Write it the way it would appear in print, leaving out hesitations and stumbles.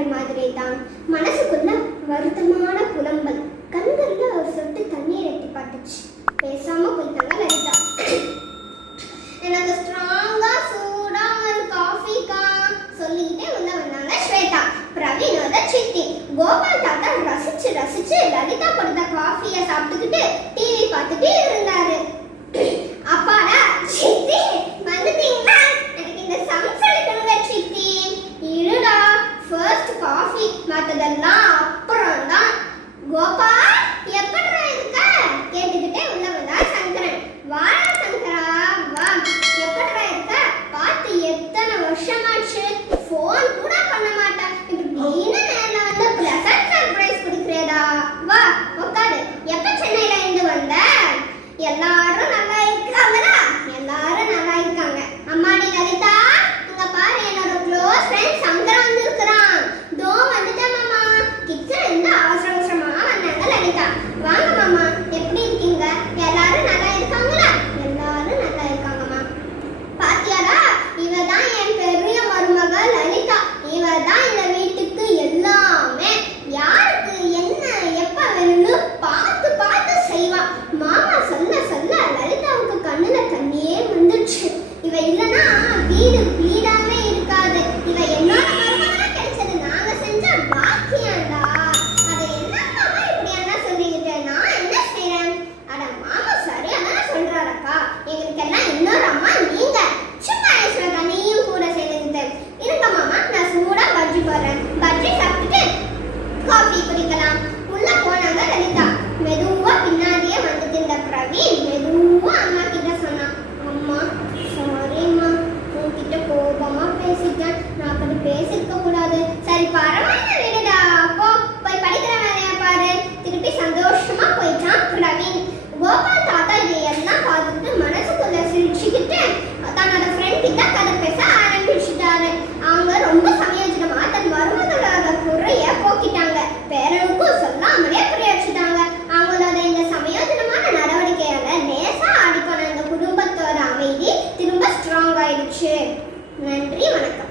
கண்ணாடி மாதிரி தான். மனசுக்குள்ள வருத்தமான புலம்பல், கண்கள்ல ஒரு சொட்டு தண்ணீர் எட்டி பார்த்துச்சு. பேசாம போயிட்டாங்க லலிதா. எனக்கு ஸ்ட்ராங்கா சூடா ஒரு காஃபிக்கா சொல்லிக்கிட்டே உள்ள வந்தாங்க ஸ்வேதா. பிரவீனோட சித்தி கோபால் தாத்தா ரசிச்சு ரசிச்சு லலிதா கொடுத்த காஃபியை சாப்பிட்டுக்கிட்டு டிவி பார்த்துட்டு இருந்தாரு. அப்பாடா சித்தி வந்துட்டீங்களா? எனக்கு இந்த சம்சலிக்கணுங்க சித்தி. இருடா, ஃபர்ஸ்ட் காஃபி, மற்றதெல்லாம் அப்புறம் தான். கோபால் எப்படிடா இருக்க கேட்டுக்கிட்டே உள்ள வந்தா சங்கரன். வாடா சங்கரா வா, எப்படிடா இருக்க? பார்த்து எத்தனை வருஷமாச்சு, ஃபோன் கூட பண்ண மாட்டேன். இப்படின்னு நேரில் வந்து ப்ளசன்ட் சர்ப்ரைஸ் கொடுக்குறேடா. வா உட்காரு. எப்ப சென்னையில இருந்து வந்த? எல்லாரும் நல்லா இருக்காங்களா? எல்லாரும் நல்லா இருக்காங்க. அம்மாடி லலிதா, இங்க பாரு, என்னோட க்ளோஸ் ஃப்ரெண்ட் சங்கரன் வந்திருக்கிறான். தோ வந்துட்டேன் மாமா. கிச்சன்ல இருந்து அவசர அவசரமா வந்தாங்க லலிதா. வாங்க மாமா, எப்படி இருக்கீங்க? எல்லாரும் நல்லா இருக்காங்களா? எல்லாரும் நல்லா இருக்காங்கம்மா. பாத்தியாடா, இவ தான் என் பெரிய மருமக லலிதா. இவ தான் இந்த வீட்டுக்கு எல்லாமே. யாருக்கு என்ன எப்ப வேணும்னு பார்த்து பார்த்து செய்வா. மாமா சொல்ல சொல்ல லலிதாவுக்கு கண்ணுல தண்ணியே வந்துச்சு. இவ இல்லனா வீடு வீடாவே இருக்காது. இவ என்னோட மருமகளா கிடைச்சது நாங்க செஞ்ச பாக்கியம்டா. அதை என்ன மாமா இப்படி எல்லாம் சொல்லிக்கிட்டேன், நான் என்ன செய்யறேன்? அட மாமா சரியாதானே சொல்றாரக்கா. எங்களுக்கு எல்லாம் இன்னொரு அம்மா நீங்க. சும்மா ஐஸ்வரக்கா, நீயும் கூட சேர்ந்துக்கிட்டு இருங்க மாமா. நான் சூடா பஜ்ஜி போடுறேன். பஜ்ஜி சாப்பிட்டுட்டு காஃபி குடிக்கலாம். உள்ள போனாங்க லலிதா. மெதுவா பின்னாடியே வந்துட்டு இருந்த பிரவீன் மெதுவா அம்மா கிட்ட சொன்னான். அம்மா சாரிம்மா, உன்கிட்ட கோபமா பேசிட்டேன். நான் அப்படி பேசிருக்க கூடாது. சரி பரவாயில்ல விடுடா, அப்போ போய் படிக்கிற வேலையா பாரு. திருப்பி சந்தோஷமா போயிட்டான் பிரவீன். கோபால் தாத்தா இதையெல்லாம் பார்த்துட்டு மனசுக்குள்ள சிரிச்சுக்கிட்டு தன்னோட ஃப்ரெண்ட் கிட்ட கதை பேச ஆரம்பிச்சுட்டாரு. அவங்க ரொம்ப சமயோஜனமா தன் மருமகளோட குறைய போக்கிட்டாங்க. பேரனுக்கும் சொல்லாமலே புரிய வச்சுட்டாங்க. அவங்களோட இந்த சமயோஜனமான நடவடிக்கையால லேசா ஆடிப்போன இந்த குடும்பத்தோட அமைதி திரும்ப ஸ்ட்ராங் ஆயிடுச்சு. நன்றி, வணக்கம்.